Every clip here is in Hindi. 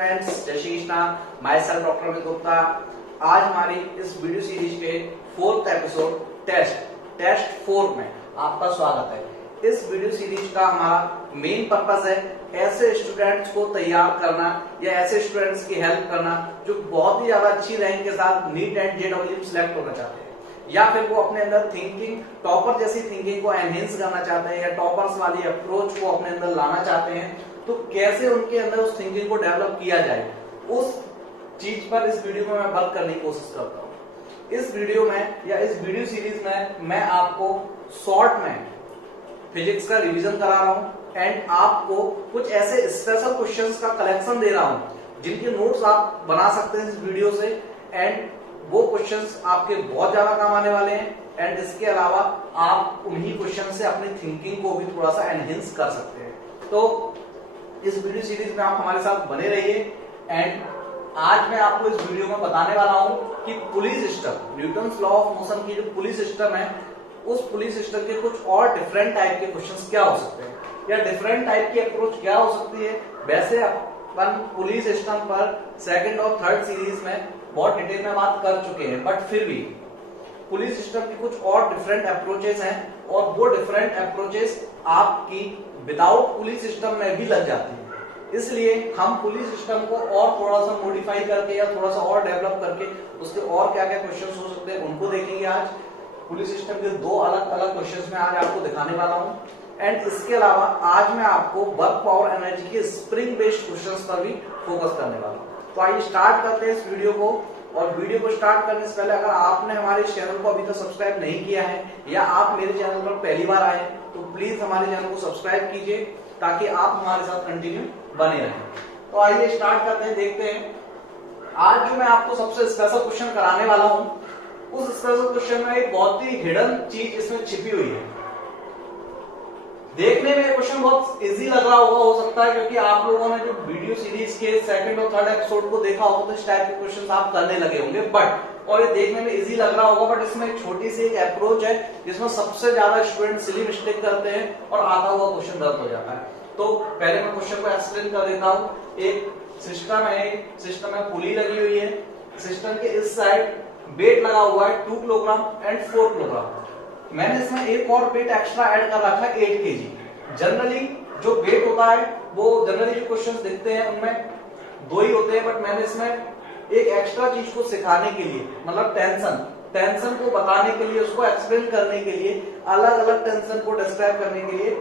फ्रेंड्स, जय Shri Krishna. My self doctor Amit Gupta. आज हमारी इस वीडियो सीरीज के 4th एपिसोड टेस्ट 4 में आपका स्वागत है। इस वीडियो सीरीज का हमारा मेन पर्पस है ऐसे स्टूडेंट्स को तैयार करना या ऐसे स्टूडेंट्स की हेल्प करना जो बहुत ही ज्यादा अच्छी रैंक के साथ नीट एंड जेईई में सिलेक्ट होना चाहते हैं, या फिर वो अपने अंदर थिंकिंग टॉपर जैसी थिंकिंग को एनहेंस करना चाहते हैं या टॉपर्स वाली अप्रोच को अपने अंदर लाना चाहते हैं। तो कैसे उनके अंदर उस थिंकिंग को डेवलप किया जाए, उस चीज पर इस वीडियो में मैं बात करने की कोशिश करता हूँ। इस वीडियो में या इस वीडियो सीरीज में मैं आपको शॉर्ट में फिजिक्स का रिवीजन करा रहा हूँ एंड आपको कुछ ऐसे स्पेशल क्वेश्चंस का कलेक्शन दे रहा हूँ जिनके नोट्स आप बना सकते हैं इस वीडियो से, एंड वो क्वेश्चंस आपके बहुत ज्यादा काम आने वाले हैं। एंड इसके अलावा आप उन्हीं क्वेश्चन से अपनी थिंकिंग को भी थोड़ा सा एनहेंस कर सकते हैं। तो इस वीडियो सीरीज में आप हमारे साथ बने रहिए। एंड आज मैं आपको इस वीडियो में बताने वाला हूं कि पुली system, Newton's law of motion की जो पुली सिस्टम है, उस पुली सिस्टम के कुछ और डिफरेंट टाइप के क्वेश्चंस क्या हो सकते हैं या डिफरेंट टाइप की अप्रोच क्या हो सकती है। वैसे अपन पुली सिस्टम पर 2nd और 3rd सीरीज में बहुत डिटेल में बात कर चुके हैं, बट फिर भी पुलिस सिस्टम की कुछ और डिफरेंट अप्रोचेस हैं और वो डिफरेंट अप्रोचेस आपकी विदाउट पुलिस सिस्टम में भी लग जाती है। इसलिए हम पुलिस सिस्टम को और थोड़ा सा मॉडिफाई करके या थोड़ा सा और डेवलप करके उसके और क्या क्या क्वेश्चंस हो सकते हैं उनको देखेंगे। आज पुलिस सिस्टम के 2 अलग अलग क्वेश्चंस में आज आपको दिखाने वाला हूं। एंड इसके अलावा आज मैं आपको वर्क पावर एनर्जी के स्प्रिंग बेस्ड क्वेश्चंस पर भी फोकस करने वाला हूं। तो आइए स्टार्ट करते हैं इस वीडियो को। और वीडियो को स्टार्ट करने से पहले अगर आपने हमारे इस चैनल को अभी तक सब्सक्राइब नहीं किया है या आप मेरे चैनल पर पहली बार आए तो प्लीज हमारे चैनल को सब्सक्राइब कीजिए ताकि आप हमारे साथ कंटिन्यू बने रहें। तो आइए स्टार्ट करते हैं, देखते हैं आज जो मैं आपको सबसे स्पेशल क्वेश्चन कराने वाला हूं, उस स्पेशल क्वेश्चन में एक बहुत ही हिडन चीज इसमें छिपी हुई है। देखने में क्वेश्चन बहुत इजी लग रहा होगा, हो सकता है क्योंकि आप लोगों ने जो वीडियो सीरीज के 2nd और 3rd एपिसोड को देखा होगा तो इस टाइप के क्वेश्चन आप करने लगे होंगे, बट और ये देखने में इजी लग रहा होगा, बट इसमें एक छोटी सी एक अप्रोच है जिसमें सबसे ज्यादा स्टूडेंट सिली मिस्टेक करते हैं और आता हुआ क्वेश्चन गलत हो जाता है। तो पहले मैं क्वेश्चन को एक्सप्लेन कर देता हूँ। एक सिस्टम में पुली लगी हुई है, सिस्टम के इस साइड वेट लगा हुआ है 2 किलोग्राम एंड 4 किलोग्राम। मैंने इसमें एक और वेट एक्स्ट्रा ऐड कर रखा है 8 kg। जनरली जो वेट होता है वो जनरली जो क्वेश्चंस दिखते हैं उनमें 2 ही होते हैं, बट मैंने इसमें एक एक्स्ट्रा चीज को सिखाने के लिए, मतलब टेंशन को बताने के लिए, उसको एक्सप्लेन करने के लिए, अलग अलग टेंशन को डिस्क्राइब करने के लिए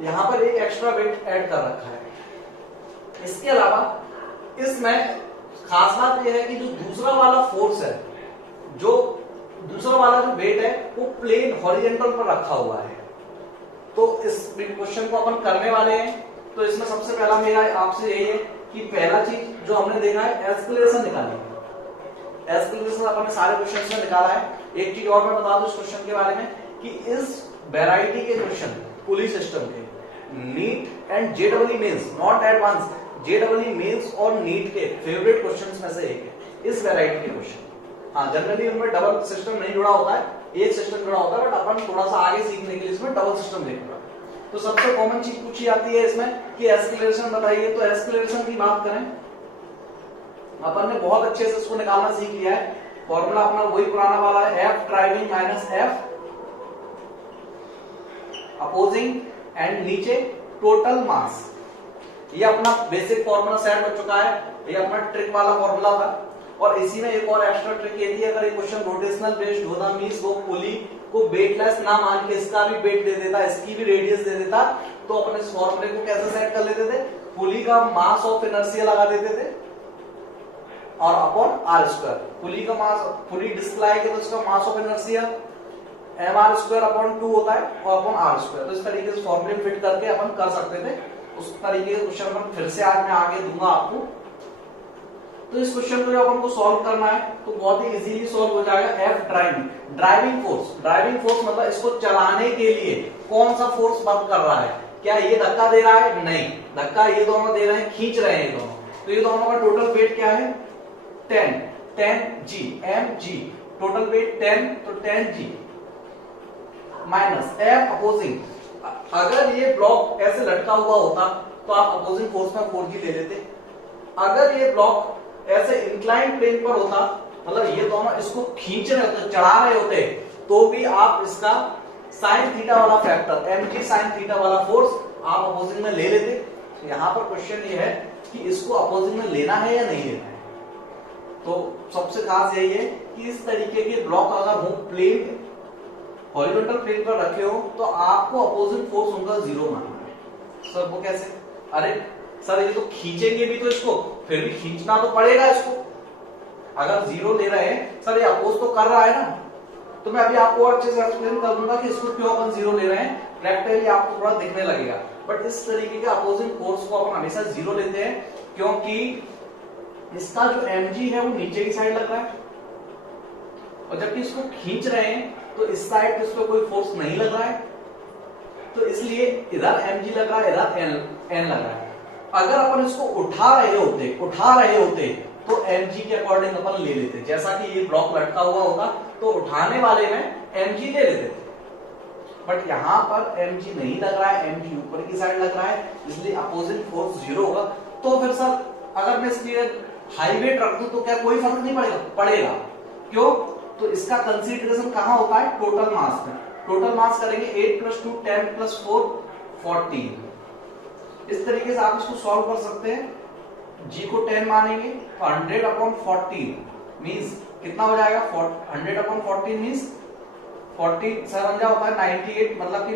यहां पर एक एक्स्ट्रा वेट ऐड कर रखा है। इसके अलावा इसमें खास बात यह है कि जो दूसरा वाला फोर्स है, जो दूसरा वाला जो वेट है वो प्लेन हॉरिजॉन्टल पर रखा हुआ है। तो इस क्वेश्चन को अपन करने वाले हैं। तो इसमें सबसे पहला मेरा आपसे यही है कि पहला चीज जो हमने देखा है एक्सेलरेशन निकालनी है। एक्सेलरेशन अपन ने सारे क्वेश्चन में निकाला है। एक चीज और मैं बता दूं इस क्वेश्चन के बारे में कि इस वैरायटी के क्वेश्चन पुलिस सिस्टम के NEET and JEE Mains, not advance, JEE Mains और नीट के फेवरेट क्वेश्चंस में से एक है इस वैरायटी के क्वेश्चन। हाँ, जनरली उनमें डबल सिस्टम नहीं जुड़ा होता है, एक सिस्टम जुड़ा होता है, बट अपन थोड़ा सा आगे सीखने के लिए इसमें डबल सिस्टम देखना। तो सबसे कॉमन चीज पूछी जाती है इसमें कि एक्सेलरेशन बताइए। तो एक्सेलरेशन की बात करें, अपन ने बहुत अच्छे से इसको निकालना सीख लिया है। फॉर्मूला अपना वही पुराना वाला है, F driving minus F opposing and नीचे टोटल मास। ये अपना बेसिक फॉर्मूला सेट हो चुका है, ये अपना ट्रिक वाला फॉर्मूला था। और इसी में एक और एक्स्ट्रा ट्रिक ये थी, अगर ये क्वेश्चन रोटेशनल बेस्ड होता मींस वो पुली को वेटलेस ना मान के इसका भी वेट दे देता, इसकी भी रेडियस दे देता, तो अपन इस फॉर्मूले को कैसे सेट कर लेते थे, पुली का मास ऑफ इनर्शिया लगा देते थे और अपॉन आर स्क्वायर। पुली का मास, पुली डिस्प्लाई के तो इसका mass of inertia mr² upon 2 होता है और अपॉन आर स्क्वायर। तो इस तरीके से फॉर्मूले फिट करके अपन कर सकते थे। उस तरीके के क्वेश्चन पर फिर से आज मैं आगे दूंगा आपको। तो इस क्वेश्चन को जब हमको सॉल्व करना है तो बहुत ही इजीली सॉल्व हो जाएगा। F ड्राइविंग फोर्स मतलब इसको चलाने के लिए कौन सा फोर्स वर्क कर रहा है। क्या ये धक्का दे रहा है? नहीं, धक्का ये दोनों दे रहे हैं, खींच रहे हैं ये दोनों। तो ये दोनों का टोटल वेट क्या है? 10 G mg, टोटल वेट 10, तो 10 G माइनस F अपोजिंग। अगर ये ब्लॉक ऐसे लटका हुआ होता तो आप अपोजिंग फोर्स में 4G ले लेते, अगर ये ब्लॉक ऐसे इंक्लाइन प्लेन पर होता, मतलब ये दोनों इसको खींच रहे होते, चढ़ा रहे होते, तो भी आप इसका साइन थीटा वाला फैक्टर mg साइन थीटा वाला फोर्स आप अपोजिंग में ले लेते। यहां पर क्वेश्चन ये है कि इसको अपोजिंग में लेना है या नहीं लेना है। तो सबसे खास यही है कि इस तरीके के ब्लॉक अगर हो प्लेन हॉरिजॉन्टल प्लेन पर रखे हो तो आपको अपोजिंग फोर्स उनका जीरो मानना है। सर वो कैसे? अरे सर ये तो खींचेंगे भी तो इसको, फिर भी खींचना तो पड़ेगा इसको। अगर जीरो ले रहे हैं, सर ये अपोज तो कर रहा है ना, तो मैं अभी आपको और अच्छे से एक्सप्लेन कर दूंगा कि इसको क्यों अपन जीरो ले रहे हैं, प्रैक्टिकली आपको थोड़ा दिखने लगेगा। बट इस तरीके के अपोजिंग फोर्स को अपन हमेशा जीरो लेते हैं, क्योंकि इसका जो mg है वो नीचे की साइड लग रहा है, और जबकि इसको खींच रहे हैं तो इस साइड पे इस पर कोई फोर्स नहीं लग रहा है, तो इसलिए इधर mg लग रहा है, इधर n लग रहा है। अगर अपन इसको उठा रहे होते तो mg के अकॉर्डिंग अपन ले लेते, जैसा कि ये ब्लॉक लटका हुआ होता तो उठाने वाले में mg ले लेते, बट यहां पर mg नहीं लग रहा है, mg ऊपर की साइड लग रहा है, इसलिए अपोजिंग फोर्स जीरो होगा। तो फिर सर अगर मैं इसलिए हाई वेट रख दूं तो क्या कोई फर्क नहीं पड़ेगा? क्यों? तो इसका कंसीडरेशन कहां होता है? टोटल मास में। टोटल मास करेंगे 8 + 2 10 + 4 14। इस तरीके से आप इसको सॉल्व कर सकते हैं। g को 10 मानेंगे तो 100/14 मींस कितना हो जाएगा? 100/14 मींस 40 7 होता है 98, मतलब कि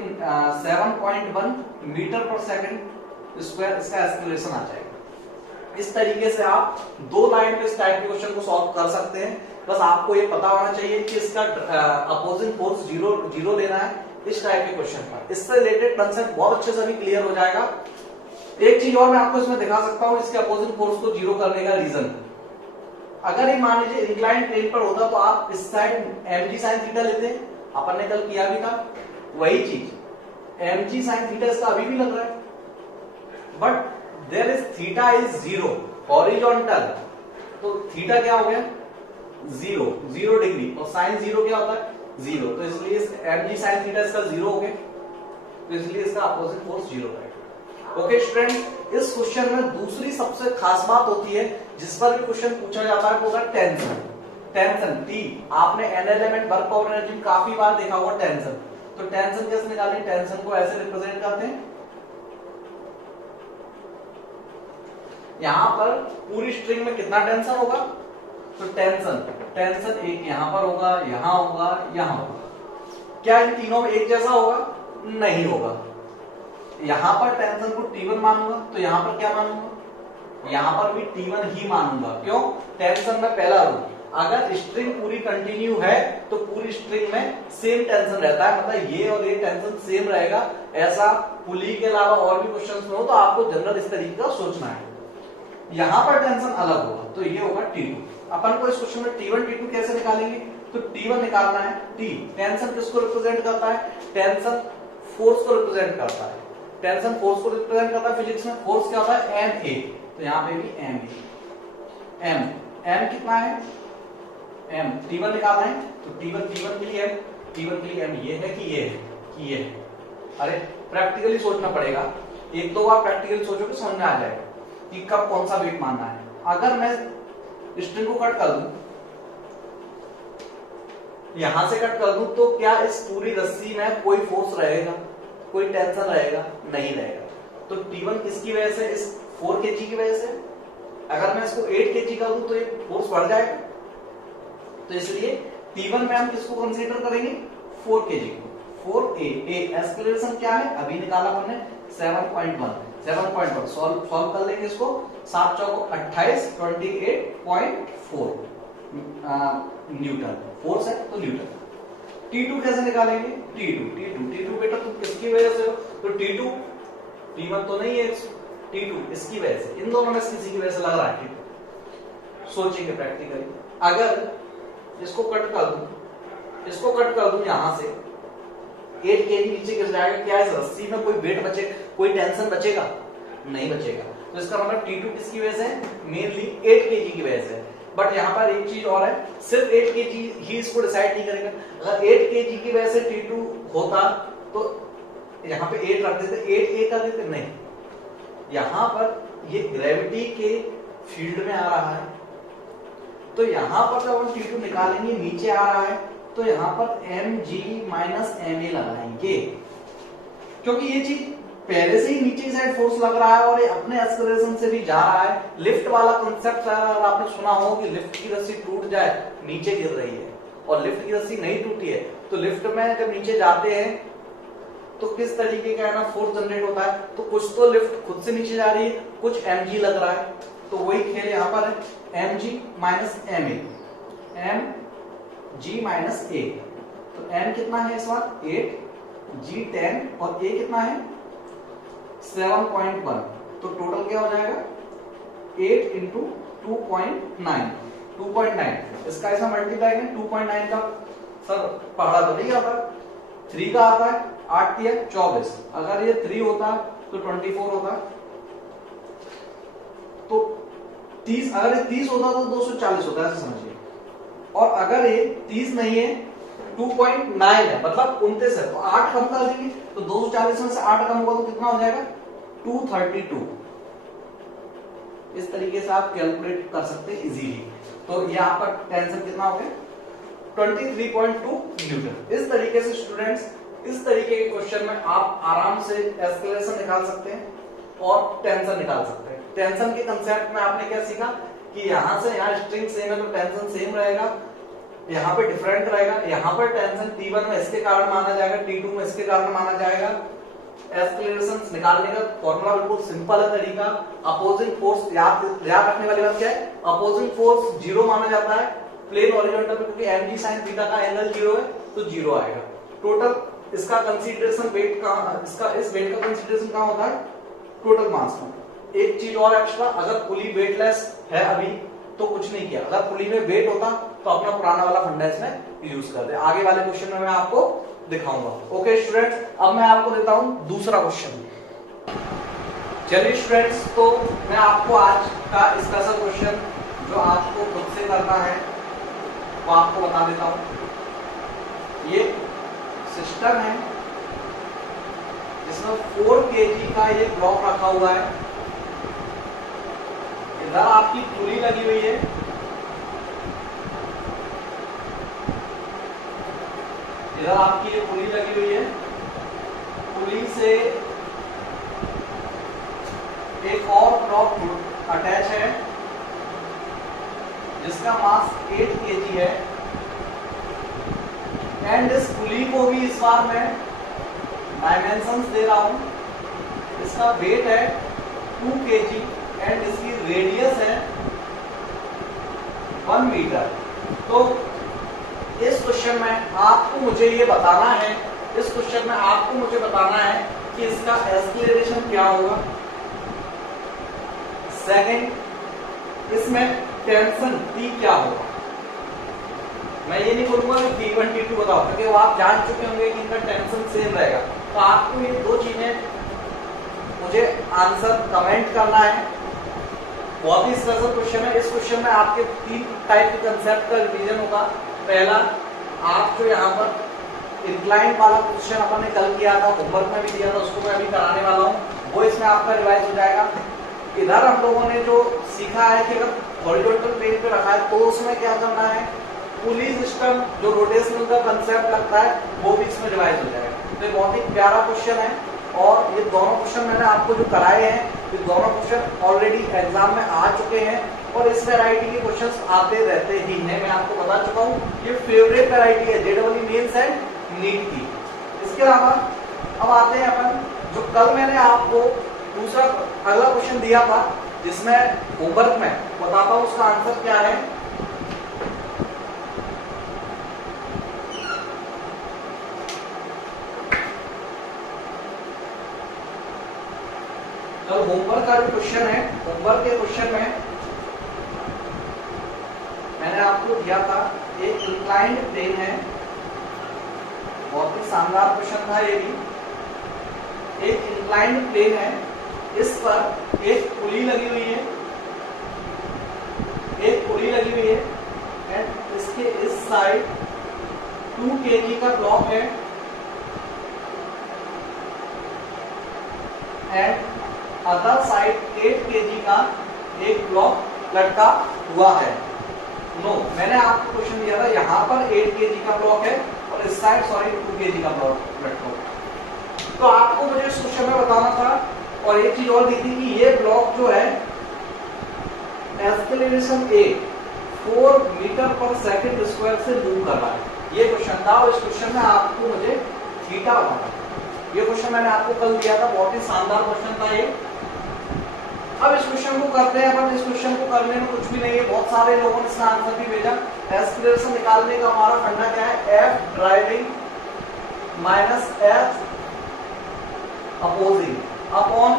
7.1 मीटर पर सेकंड स्क्वायर इसका एक्सेलरेशन आ जाएगा। इस तरीके से आप दो लाइन पे इस टाइप के क्वेश्चन को सॉल्व कर सकते हैं। बस आपको ये पता होना चाहिए कि इसका अपोजिंग फोर्स जीरो लेना है इस टाइप के क्वेश्चन पर। इससे रिलेटेड कंसेप्ट बहुत अच्छे से अभी क्लियर हो जाएगा। एक चीज और मैं आपको इसमें दिखा सकता हूं, इसके अपोजिंग फोर्स को जीरो करने का रीजन। अगर ये मान लीजिए इंक्लाइन प्लेन पर होता तो आप इस साइड mg sin थीटा लेते, अपन ने कल किया भी था वही चीज। mg sin थीटा इसका अभी भी लग रहा है, but there is theta is zero horizontal, तो थीटा क्या हो गया? जीरो डिग्री, और साइन जीरो क्या होता है? जीरो, तो इसलिए mg sin थीटा इसका जीरो हो गया, तो इसलिए इसका अपोजिट फोर्स जीरो रहेगा। ओके स्टूडेंट, इस क्वेश्चन में दूसरी सबसे खास बात होती है जिस पर भी क्वेश्चन पूछा जाता है वो होता है टेंशन। टेंशन T, आपने n element work power energy काफी बार देखा होगा टेंशन। तो टेंशन कैसे निकालें? टेंशन को ऐसे रिप्रेजेंट करते हैं, यहां पर पूरी स्ट्रिंग में कितना टेंशन होगा? तो टेंशन एक यहां पर होगा, यहां होगा, यहां होगा। क्या इन तीनों में एक जैसा होगा? नहीं होगा। यहां पर टेंशन को T1 मानूंगा तो यहां पर क्या मानूंगा? यहां पर भी T1 ही मानूंगा। क्यों? टेंशन में पहला रूल, अगर स्ट्रिंग पूरी कंटिन्यू है तो पूरी स्ट्रिंग में सेम टेंशन रहता है, मतलब ये और ये टेंशन सेम रहेगा। ऐसा पुली के अलावा और भी क्वेश्चंस में हो तो आपको जनरल इस तरीके का सोचना है। यहां पर टेंशन अलग होगा तो ये होगा T2। अपन को इस क्वेश्चन में T1 T2 कैसे निकालेंगे? तो T1 निकालना है, T टेंशन किसको रिप्रेजेंट करता है? टेंशन फोर्स को रिप्रेजेंट करता है। टेंशन फोर्स को रिप्रेजेंट करता है फिजिक्स में। फोर्स क्या होता है? Ma, तो यहां पे भी m कितना है? m T1 निकालना है तो T1 के लिए m, T1 के लिए m ये है कि ये है? अरे प्रैक्टिकली सोचना पड़ेगा, एक दो बार प्रैक्टिकली सोचोगे समझ में आ जाएगा कि कब कौन सा वेट मानना है। अगर मैं स्ट्रिंग को कट कर दूं, यहां से कट कर दूं, तो क्या इस पूरी रस्सी में कोई फोर्स रहेगा? कोई टेंशन रहेगा? नहीं रहेगा। तो T1 किसकी वजह से? इस 4 kg की वजह से। अगर मैं इसको 8 kg कर दूं तो ये फोर्स बढ़ जाएगा, तो इसलिए T1 में हम किसको कंसीडर करेंगे? 4 kg को। 4a एक्सेलरेशन क्या है? अभी निकाला हमने 7.1 सॉल्व कर लेंगे इसको। 7 चौको 28 28.4 न्यूटन फोर्स है, तो न्यूटन। T2 कैसे निकालेंगे? T2 बेटा तुम किसकी वजह से हो? तो T2 T1 तो नहीं है, T2 इसकी वजह से। इन दोनों में किसी की वजह से लग रहा है T2। सोचेंगे प्रैक्टिकली। अगर इसको कट कर दूं यहां से 8 kg नीचे गिर जाएगा, क्या इस रस्सी में कोई वेट बचे, कोई टेंशन बचेगा? नहीं बचेगा। तो इसका मतलब T2 किसकी वजह से? मेनली 8 kg की वजह से। बट यहाँ पर एक चीज और है, सिर्फ 8 kg ही इसको डिसाइड नहीं करेगा। अगर 8 kg की वजह से T2 होता तो यहाँ पे 8 रख देते, 8a कर देते, नहीं। यहाँ पर ये ग्रेविटी के फील्ड में आ रहा है, तो यहां पर जब हम T2 निकालेंगे नीचे आ रहा है, तो यहां पर mg माइनस ma लगाएंगे, क्योंकि ये चीज पहले से ही नीचे की साइड फोर्स लग रहा है और ये अपने एक्सेलरेशन से भी जा रहा है। लिफ्ट वाला कांसेप्ट अगर आपने सुना हो कि लिफ्ट की रस्सी टूट जाए, नीचे गिर रही है, और लिफ्ट की रस्सी नहीं टूटी है, तो लिफ्ट में जब नीचे जाते हैं तो किस तरीके का है ना फोर्स जनरेट होता है, तो कुछ तो लिफ्ट खुद से नीचे जा रही है, कुछ mg लग रहा है, तो वही खेल यहाँ पर है, mg minus ma, mg minus a, तो m कितना है इस बार 8, g 10 और a कितना है 7.1, तो टोटल क्या हो जाएगा 8 इंटू 2.9, इसका ऐसा मल्टीप्लाई करें 2.9 का सर पढ़ा तो नहीं आता, 3 का आता है 8 या 24, अगर ये 3 होता तो 24 होता, तो 30, अगर ये 30 होता तो 240 होता है, ऐसे समझिए, और अगर ये 30 नहीं है 2.9 है मतलब 29 है, तो 8 कम कर देंगे, तो 240 में से 8 कम होगा तो कितना हो जाएगा 232। इस तरीके से आप कैलकुलेट कर सकते हैं इजीली। तो ये आपका टेंशन कितना हो गया 23.2 न्यूटन। इस तरीके से स्टूडेंट्स, इस तरीके के क्वेश्चन में आप आराम से एक्सेलरेशन निकाल सकते हैं और टेंशन निकाल सकते हैं। टेंशन के कंसेप्ट में आपने क्या सीखा कि यहां से यहां स्ट्रिंग सेम है तो टेंशन सेम रहेगा, यहाँ पे डिफरेंट रहेगा, यहाँ पर टेंशन T1 में इसके कारण माना जाएगा, T2 में इसके कारण माना जाएगा। एक्सेलरेशन निकालने का फॉर्मूला बिल्कुल सिंपल है तरीका। अपोजिंग फोर्स याद रखने वाली बात क्या है, अपोजिंग फोर्स जीरो माना जाता है प्लेन हॉरिजॉन्टल में, क्योंकि mg sin थीटा का एंगल जीरो है तो जीरो आएगा। टोटल इसका कंसीडरेशन वेट का, इसका इस वेट का कंसीडरेशन कहां होता है टोटल मास में। एक चीज और एक्स्ट्रा, अगर पुली वेटलेस है अभी तो कुछ नहीं किया, अगर पुली में वेट होता तो अपना पुराना वाला फंडा इसमें यूज कर दे। आगे वाले क्वेश्चन में मैं आपको दिखाऊंगा। ओके स्टूडेंट्स, अब मैं आपको देता हूं दूसरा क्वेश्चन। चलिए स्टूडेंट्स, तो मैं आपको आज का स्पेशल क्वेश्चन जो आपको खुद से करना है वो आपको बता देता हूं। ये सिस्टम है जिसमें 4 kg का ये ब्लॉक रखा हुआ है, इधर आपकी पुली लगी हुई है, इधर आपकी ये पुली लगी हुई है, पुली से एक और ब्लॉक अटैच है जिसका मास 8 kg है, एंड इस पुली को भी इस बार मैं डायमेंशंस दे रहा हूं। इसका वेट है 2 kg एंड इसकी रेडियस है 1 मीटर। तो इस क्वेश्चन में आपको मुझे ये बताना है, इस क्वेश्चन में आपको मुझे बताना है कि इसका एक्सेलरेशन क्या होगा। सेकंड, इसमें टेंशन T क्या होगा। मैं ये नहीं बोलूंगा कि T1 T2 बताओ, क्योंकि वो आप जान चुके होंगे कि इनका टेंशन सेम रहेगा। तो आपको ये दो चीजें मुझे आंसर कमेंट करना है। बहुत ही स्पेशल क्वेश्चन है। इस क्वेश्चन में आपके 3 टाइप के कंसेप्ट का रिवीजन होगा। पहला, आप जो यहाँ पर इंक्लाइन वाला क्वेश्चन अपन ने कल किया था, होमवर्क में भी दिया था, उसको मैं अभी कराने वाला हूँ, वो इसमें आपका रिवाइज हो जाएगा। इधर हम लोगों ने जो सीखा है कि अगर हॉरिजॉन्टल प्लेन पे रखा है तो उसमें क्या करना है, पुली सिस्टम जो रोटेशनल का कंसेप्ट लगता है वो भी इसमें रिवाइज हो जाएगा। तो बहुत ही प्यारा क्वेश्चन है, और ये दोनों क्वेश्चन मैंने आपको जो कराए हैं, ये दोनों क्वेश्चन ऑलरेडी एग्जाम में आ चुके हैं, और इस वैरायटी के क्वेश्चंस आते रहते ही हैं। मैं आपको बता चुका हूँ, ये फेवरेट वैरायटी है JEE मेंस एंड नीट की। इसके अलावा अब आते हैं अपन, जो कल मैंने आपको दूसरा अगला क्वेश्चन दिया था, जिसमें होमवर्क में बताता हूँ उसका आंसर क्या है। तो होमवर्क का जो क्वेश्चन है, होमवर्क के क्वेश्चन में मैंने आपको दिया था, एक इंक्लाइंड प्लेन है, बहुत ही शानदार क्वेश्चन था ये भी। एक इंक्लाइंड प्लेन है, इस पर एक पुली लगी हुई है, एक पुली लगी हुई है, एंड इसके इस साइड 2 kg का ब्लॉक है, एंड अदर साइड 8 kg का एक ब्लॉक लटका हुआ है। नो, मैंने आपको क्वेश्चन दिया था यहाँ पर 8 kg का ब्लॉक है और इस साइड 2 kg का ब्लॉक लटका हुआ। तो आपको मुझे इस क्वेश्चन में बताना था, और एक चीज और दी थी कि ये ब्लॉक जो है एक्सेलरेशन a 4 मीटर पर सेकंड स्क्वायर से मूव कर रहा है। ये क्वेश्चन था और इस क्वेश्चन में आपको मुझे थीटा बताना था। ये क्वेश्चन मैंने आपको कल दिया था, बहुत ही शानदार क्वेश्चन था ये। अब इस क्वेश्चन को करते हैं, बट इस क्वेश्चन को करने में कुछ भी नहीं है, बहुत सारे लोगों ने इसका आंसर भी भेजा। एक्सेलरेशन निकालने का हमारा फंडा क्या है, F driving minus F opposing upon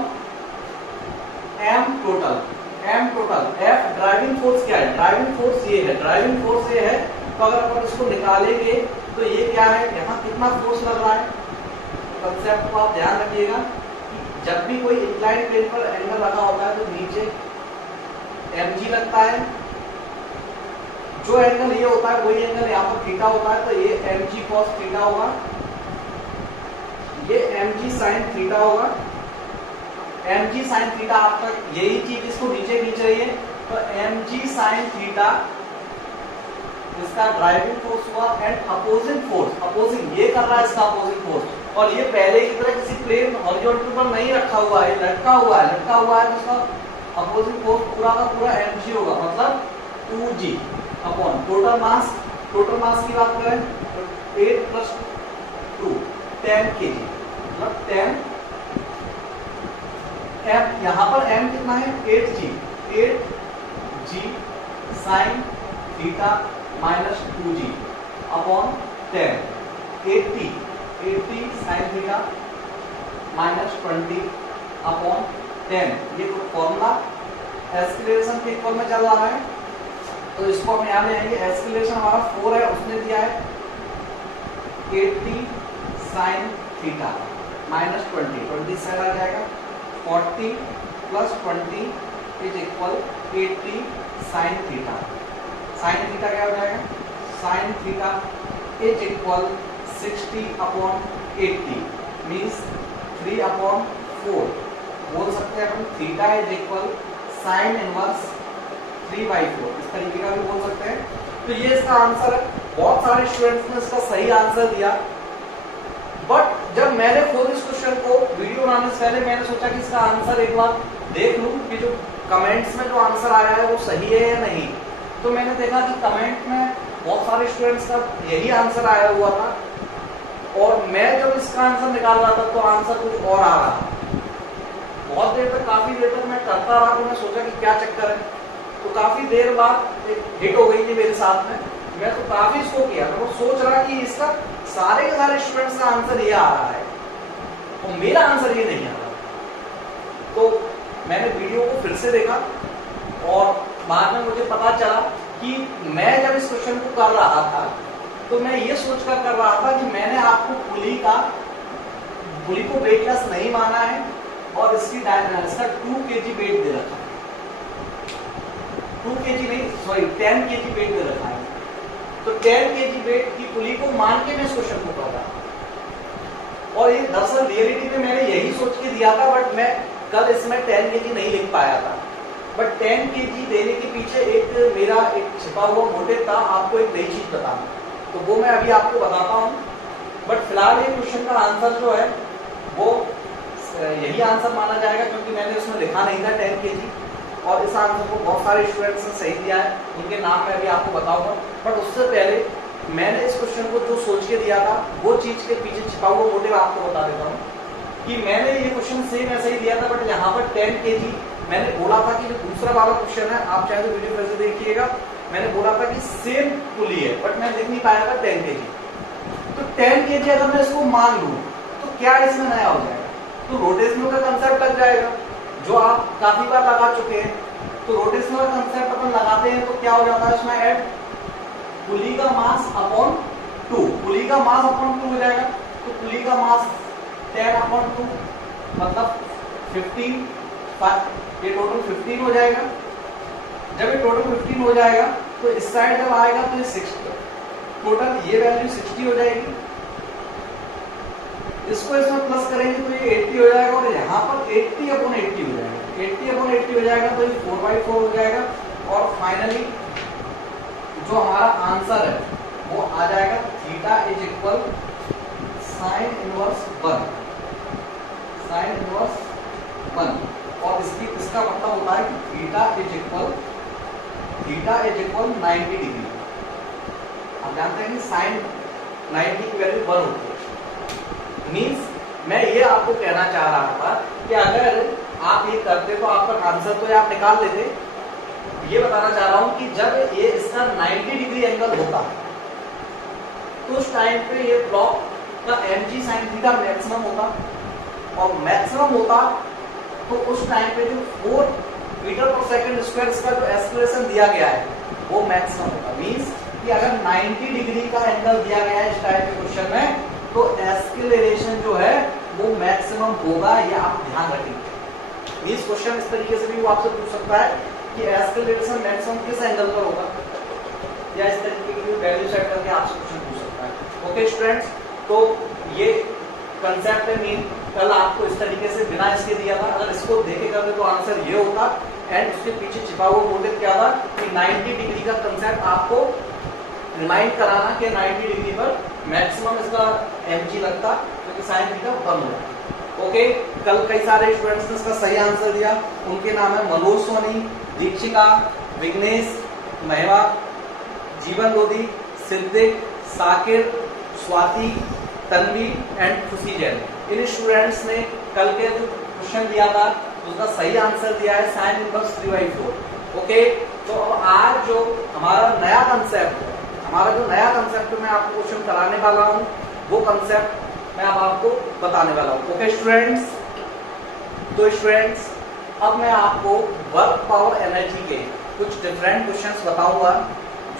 M total. F driving force क्या है, ड्राइविंग फोर्स ये है, ड्राइविंग फोर्स ये है। तो अगर अपन इसको निकालेंगे तो ये क्या है, यहाँ कितना फोर्स लग रहा है। कंसेप्ट को आप ध्यान रखिएगा, जब भी कोई इंक्लाइंड प्लेन पर एंगल लगा होता है तो नीचे mg लगता है। जो एंगल ये होता है वही एंगल यहाँ पर थीटा होता है, तो ये mg cos थीटा होगा, ये mg sin थीटा होगा। mg sin थीटा आपका यही चीज इसको नीचे खींच रही है, तो mg sin थीटा इसका ड्राइविंग फोर्स हुआ एंड अपोजिंग फोर्स, अपोजिंग ये कर रहा है इसका अपोजिंग फोर्स, और ये पहले की तरह किसी प्लेन हॉरिजॉन्टल पर नहीं रखा हुआ है, लटका हुआ है तो इसका अपोजिंग फोर्स पूरा का पूरा mg होगा, मतलब 2g अपॉन टोटल मास की बात करें तो 8 + 2 10 kg, मतलब 10 m, यहाँ पर m कितना है 8g sin theta minus 2g upon 10 80 sin theta minus 20 upon 10। ये फॉर्मूला एक्सेलरेशन के इक्वल में चल रहा है, तो इसको हम यहाँ ले आएंगे। एक्सेलरेशन हमारा 4 है, उसने दिया है 80 sin थीटा माइनस 20 साइड आ जाएगा, 40 + 20 is equal 80 sin theta. sin theta क्या हो जाएगा, sin theta is equal 60 upon 80 means 3/4 बोल सकते हैं अपन। Theta is equal sine inverse 3/4, इस तरीके का भी बोल सकते हैं। तो ये इसका आंसर है। बहुत सारे स्टूडेंट्स ने इसका सही आंसर दिया, बट जब मैंने खुद इस क्वेश्चन को वीडियो बनाने से पहले मैंने सोचा कि इसका आंसर एक बार देख लूं कि जो कमेंट्स में जो आंसर आया है वो सही है या नहीं। तो मैंने देखा कि कमेंट में बहुत सारे स्टूडेंट्स का यही आंसर आया हुआ था, और मैं जब इसका आंसर निकाल रहा था तो आंसर कुछ और आ रहा। बहुत देर तक, काफी देर तक मैं करता रहा, तो मैं सोचा कि क्या चक्कर है। तो काफी देर बाद एक हिट हो गई थी मेरे साथ में, मैं तो काफी इसको किया, मैं वो सोच रहा कि इसका सारे के सारे स्टूडेंट्स का आंसर ये आ रहा है और मेरा आंसर ये नहीं आ रहा। तो मैंने वीडियो को फिर से देखा और बाद में मुझे पता चला कि मैं जब इस क्वेश्चन को कर रहा था तो मैं ये सोचकर कर रहा था कि मैंने आपको पुली को वेटलेस नहीं माना है और इसका 2 kg वेट दे रखा है, 2 kg नहीं, सॉरी 10 kg वेट दे रखा है। तो 10 kg वेट की पुली को मान के मैं इस क्वेश्चन को कर रहा था, और ये दरअसल रियलिटी में मैंने यही सोच के दिया था, बट मैं कल इसमें 10 kg नहीं लिख पाया था। बट 10 kg देने के पीछे मेरा एक छिपा हुआ मोटिव था, आपको एक नई चीज बताना, तो वो मैं अभी आपको बताता हूँ। बट फिलहाल ये क्वेश्चन का आंसर जो है वो यही आंसर माना जाएगा, क्योंकि मैंने उसमें लिखा नहीं था 10 kg, और इस आंसर को बहुत सारे स्टूडेंट्स ने सही दिया है, उनके नाम मैं अभी आपको बताऊंगा। बट उससे पहले मैंने इस क्वेश्चन को जो सोच के दिया था वो चीज के पीछे छिपा हुआ मोटिव आपको बता देता हूँ कि मैंने ये क्वेश्चन सेम ऐसे ही दिया था, बट यहाँ पर 10 kg मैंने बोला था कि जो दूसरा वाला क्वेश्चन है, आप चाहे तो वीडियो फिर से देखिएगा, मैंने बोला था कि सेम पुली है, बट मैं लिख नहीं पाया था 10 kg। तो 10 kg अगर मैं इसको मान लूं तो क्या इसमें नया हो जाएगा, तो रोटेशनल का कंसेप्ट लग जाएगा, जो आप काफी बार लगा चुके हैं। तो रोटेशनल कंसेप्ट अपन लगाते हैं तो क्या हो जाता है इसमें, ऐड पुली का मास अपॉन 2, पुली का मास अपॉन 2 हो जाएगा। तो पुली का मास 10/2 मतलब 15, ये टोटल 15 हो जाएगा। जब ये टोटल 15 हो जाएगा तो इस साइड जब आएगा तो ये 60, टोटल ये वैल्यू 60 हो जाएगी। इसको इसमें प्लस करेंगे तो ये 80 हो जाएगा, और यहाँ पर 80/80 हो जाएगा, 80/80 हो जाएगा तो ये 4/4 हो जाएगा। और फाइनली जो हमारा आंसर है वो आ जाएगा theta is equal sine inverse 1, sine inverse 1। और इसका मतलब होता है कि थीटा इज इक्वल 90 डिग्री। आप जानते हैं कि साइन 90 की वैल्यू 1 होती है। मीन्स मैं ये आपको कहना चाह रहा था कि अगर आप ये करते तो आपका आंसर तो आप निकाल लेते। ये बताना चाह रहा हूं कि जब ये इसका 90 डिग्री एंगल होता तो उस टाइम पे ये ब्लॉक का mg sin थीटा मैक्सिमम होता, और मैक्सिमम होता तो उस टाइम पे जो 4 मीटर पर सेकंड स्क्वायर इसका जो एक्सेलरेशन दिया गया है वो मैक्सिमम होगा। मींस कि अगर 90 डिग्री का एंगल दिया गया है इस टाइप के क्वेश्चन में तो एक्सेलरेशन जो है वो मैक्सिमम होगा, ये आप ध्यान रखेंगे। मींस क्वेश्चन इस तरीके से भी वो आपसे पूछ सकता है कि एक्सेलरेशन मैक्सिमम किस एंगल पर होगा, या इस तरीके की वैल्यू सेट करके आपसे क्वेश्चन पूछ सकता है। ओके स्टूडेंट्स, तो ये कंसेप्ट है मीन कल आपको इस तरीके से बिना इसके दिया था। अगर इसको देखे करते तो आंसर ये होता, एंड उसके पीछे छिपा हुआ मोटिव क्या था कि 90 डिग्री का कंसेप्ट आपको रिमाइंड कराना कि 90 डिग्री पर मैक्सिमम इसका mg लगता, क्योंकि साइन थीटा 1 होगा। ओके, कल कई सारे स्टूडेंट्स ने इसका सही आंसर दिया। उनके नाम है मनोज सोनी, दीक्षिका, विघ्नेश, महिमा, जीवन लोधी, सिद्धिक, साकिर, स्वाति, तन्वी एंड खुशी जैन। इन स्टूडेंट्स ने कल के जो क्वेश्चन दिया था उसका सही आंसर दिया है साइन इनवर्स 3/4। ओके, तो अब आज जो हमारा नया कंसेप्ट है, हमारा जो नया कंसेप्ट मैं आपको क्वेश्चन कराने वाला हूं वो कंसेप्ट मैं अब आपको बताने वाला हूं। ओके स्टूडेंट्स, तो स्टूडेंट्स अब मैं आपको वर्क पावर एनर्जी के कुछ डिफरेंट क्वेश्चंस बताऊंगा,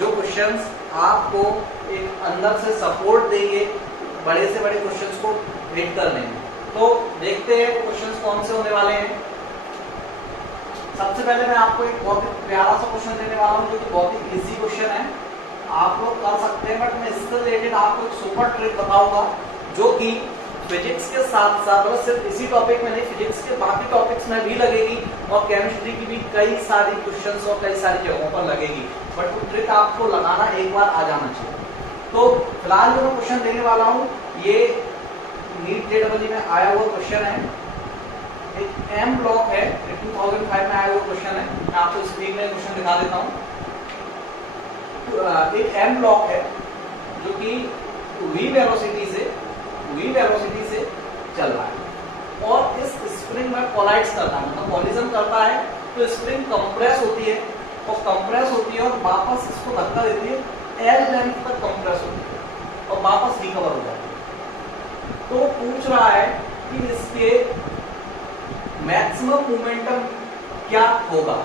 जो क्वेश्चंस आपको एक अंदर से सपोर्ट देंगे बड़े से बड़े क्वेश्चंस को हिट करने में। तो देखते हैं क्वेश्चंस कौन से होने वाले हैं। सबसे पहले मैं आपको एक बहुत ही प्यारा सा क्वेश्चन देने वाला हूं जो कि बहुत ही इजी क्वेश्चन है, आप लोग कर सकते हैं, बट मैं इससे रिलेटेड आपको एक सुपर ट्रिक बताऊंगा जो कि फिजिक्स के साथ साथ मतलब सिर्फ इसी टॉपिक में नहीं, फिजिक्स के बाकी टॉपिक्स में भी लगेगी और केमिस्ट्री की भी कई सारी क्वेश्चंस और कई सारी जगहों पर लगेगी, बट वो ट्रिक आपको लगाना एक बार आ जाना चाहिए। तो फिलहाल जो मैं क्वेश्चन देने वाला हूँ ये नीट जेईई में आया हुआ क्वेश्चन है। एक एम ब्लॉक है, 2005 में आया हुआ क्वेश्चन है। मैं आपको स्क्रीन में क्वेश्चन दिखा देता हूँ। एक एम ब्लॉक है जो कि v वेलोसिटी से चल रहा है और इस स्प्रिंग में कोलाइड्स करता है, मतलब कोलिजन करता है, तो स्प्रिंग कंप्रेस होती है और वापस इसको धक्का देती है, एल लेंथ तक कंप्रेस होती है और वापस रिकवर हो जाती है। तो पूछ रहा है कि इसके मैक्सिमम मोमेंटम क्या होगा,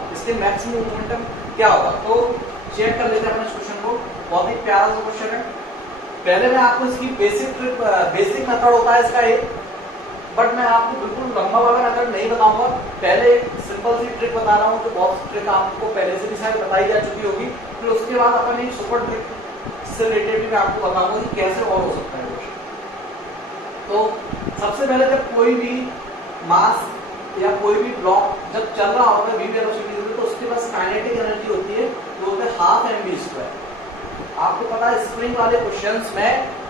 क्या होगा। तो चेक कर लेते हैं अपने क्वेश्चन को। बहुत ही प्यारा सा क्वेश्चन है। पहले मैं आपको इसकी बेसिक मेथड होता है इसका एक, बट मैं आपको बिल्कुल लंबा वाला मेथड नहीं बताऊंगा। पहले एक सिंपल सी ट्रिक बता रहा हूँ, तो बहुत ट्रिक आपको पहले से भी शायद बताई जा चुकी होगी। फिर उसके बाद अपन एक सुपर ट्रिक से रिलेटेड भी मैं आपको बताऊंगा कि कैसे और हो सकता है क्वेश्चन। तो सबसे पहले जब कोई भी मास या कोई भी ब्लॉक जब चल रहा होता है v वेलोसिटी से, तो उसके पास काइनेटिक एनर्जी होती है जो होता है 12 mv²। आपको पता है स्प्रिंग वाले क्वेश्चंस में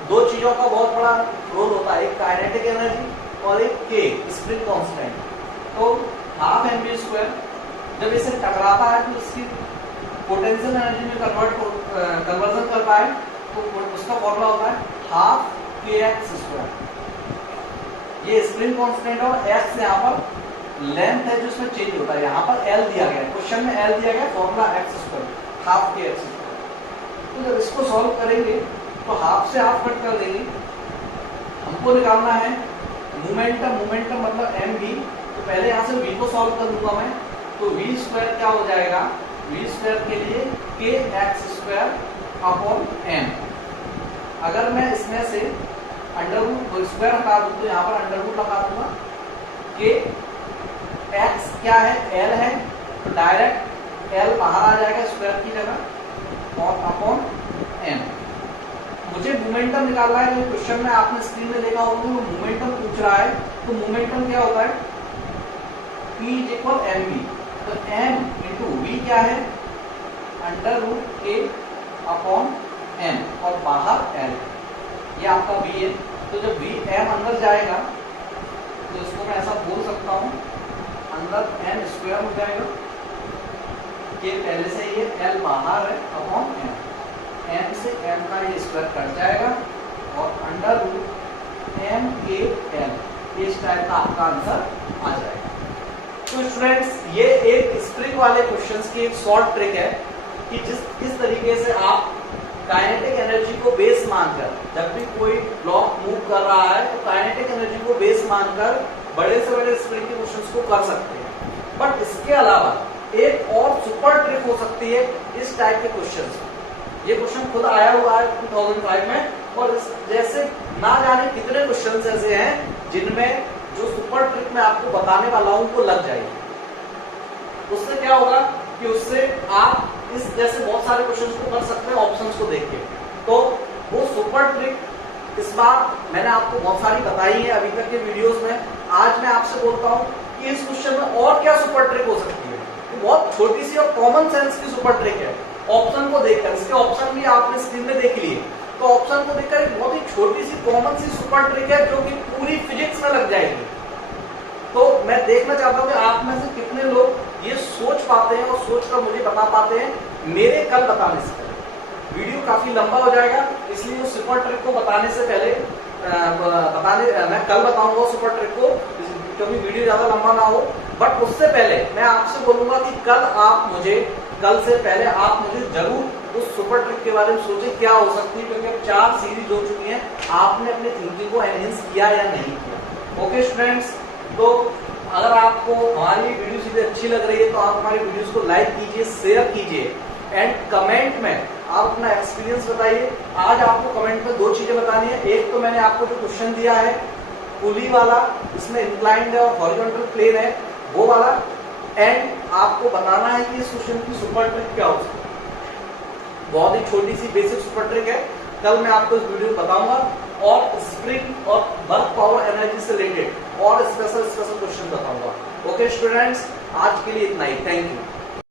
दो चीजों का बहुत बड़ा रोल होता है, एक काइनेटिक एनर्जी और एक के स्प्रिंग कांस्टेंट। तो 12 mv² जब इसे टकराता है तो इसकी पोटेंशियल एनर्जी में कन्वर्जन कर पाए तो उसका फॉर्मूला होता है 12kx²। ये स्प्रिंग कांस्टेंट और x यहाँ पर लेंथ है जो इसमें चेंज होता है। यहाँ पर L दिया गया है, क्वेश्चन में L दिया गया, फॉर्मूला x², 12kx²। तो जब इसको सॉल्व करेंगे तो हाफ से हाफ कट कर देंगे। हमको निकालना है मोमेंटम मतलब mv। तो पहले यहाँ से v को सॉल्व कर लूंगा मैं, तो v² क्या हो जाएगा, v² के लिए kx²/m। अगर मैं इसमें से अंडर रूट स्क्वायर हटा दूं तो यहाँ पर अंडर रूट लगा दूंगा। के x क्या है, l है, तो डायरेक्ट l बाहर आ जाएगा स्क्वायर की जगह और अपॉन m। मुझे मोमेंटम निकालना है, जो क्वेश्चन में आपने स्क्रीन में देखा होगा वो मोमेंटम पूछ रहा है। तो मोमेंटम क्या होता है, p = mv। तो m × v क्या है, अंडर रूट के अपॉन एम और बाहर एल, ये आपका v है। तो जब v m अंदर जाएगा तो इसको मैं ऐसा बोल सकता हूं, अंदर n स्क्वायर हो जाएगा, के पहले से ये l बाहर है अपॉन m, m से m का ये स्क्वायर कट जाएगा और अंडर रूट m के l, इस टाइप का आपका आंसर आ जाएगा। तो स्टूडेंट्स ये एक स्प्रिंग वाले क्वेश्चंस की एक शॉर्ट ट्रिक है कि किस तरीके से आप काइनेटिक एनर्जी को बेस मानकर, जब भी कोई ब्लॉक मूव कर रहा है तो काइनेटिक एनर्जी को बेस मानकर बड़े से बड़े स्प्रिंग के क्वेश्चंस को कर सकते हैं। बट इसके अलावा एक और सुपर ट्रिक हो सकती है इस टाइप के क्वेश्चंस में। ये क्वेश्चन खुद आया हुआ है 2005 में, और जैसे ना जाने कितने क्वेश्चंस ऐसे हैं जिनमें जो सुपर ट्रिक मैं आपको बताने वाला हूं वो लग जाएगी। उससे क्या होगा कि उससे आप इस जैसे बहुत सारे क्वेश्चंस को कर सकते हैं ऑप्शंस को देख के। तो वो सुपर ट्रिक इस बार मैंने आपको बहुत सारी बताई है अभी तक के वीडियोस में। आज मैं आपसे बोलता हूं कि इस क्वेश्चन में और क्या सुपर ट्रिक हो सकती है। तो बहुत छोटी सी और कॉमन सेंस की सुपर ट्रिक है। ऑप्शन को देखकर, इसके ऑप्शन भी आपने स्क्रीन में देख लिए, तो ऑप्शन को देखकर एक बहुत ही छोटी सी कॉमन सी सुपर ट्रिक है जो कि पूरी फिजिक्स में लग जाएगी। तो मैं देखना चाहता हूं कि आप में से कितने लोग ये सोच पाते हैं और सोच कर मुझे बता पाते हैं मेरे कल बताने से पहले। वीडियो काफी लंबा हो जाएगा, इसलिए उस सुपर ट्रिक को बताने से पहले मैं कल बताऊंगा सुपर ट्रिक को, क्योंकि वीडियो ज्यादा लंबा ना हो। बट उससे पहले मैं आपसे बोलूंगा कि कल से पहले आप मुझे जरूर उस सुपर ट्रिक के बारे में सोचें क्या हो सकती है, क्योंकि अब 4 सीरीज हो चुकी हैं, आपने अपनी थिंकिंग को एनहेंस किया या नहीं किया। ओके स्टूडेंट्स, तो अगर आपको हमारी वीडियो सीधे अच्छी लग रही है तो आप हमारी वीडियोस को लाइक कीजिए, शेयर कीजिए एंड कमेंट में आप अपना एक्सपीरियंस बताइए। आज आपको कमेंट में 2 चीजें बतानी है। एक तो मैंने आपको जो क्वेश्चन दिया है पुली वाला, इसमें इंक्लाइंड है और हॉरिजॉन्टल प्लेन है, वो वाला, एंड आपको बताना है कि इस क्वेश्चन की सुपर ट्रिक क्या हो सकती है। बहुत ही छोटी सी बेसिक सुपर ट्रिक है, कल मैं आपको इस वीडियो में बताऊंगा। और स्प्रिंग और वर्क पावर एनर्जी से रिलेटेड और स्पेशल क्वेश्चन बताऊंगा। ओके स्टूडेंट्स, आज के लिए इतना ही। Thank you.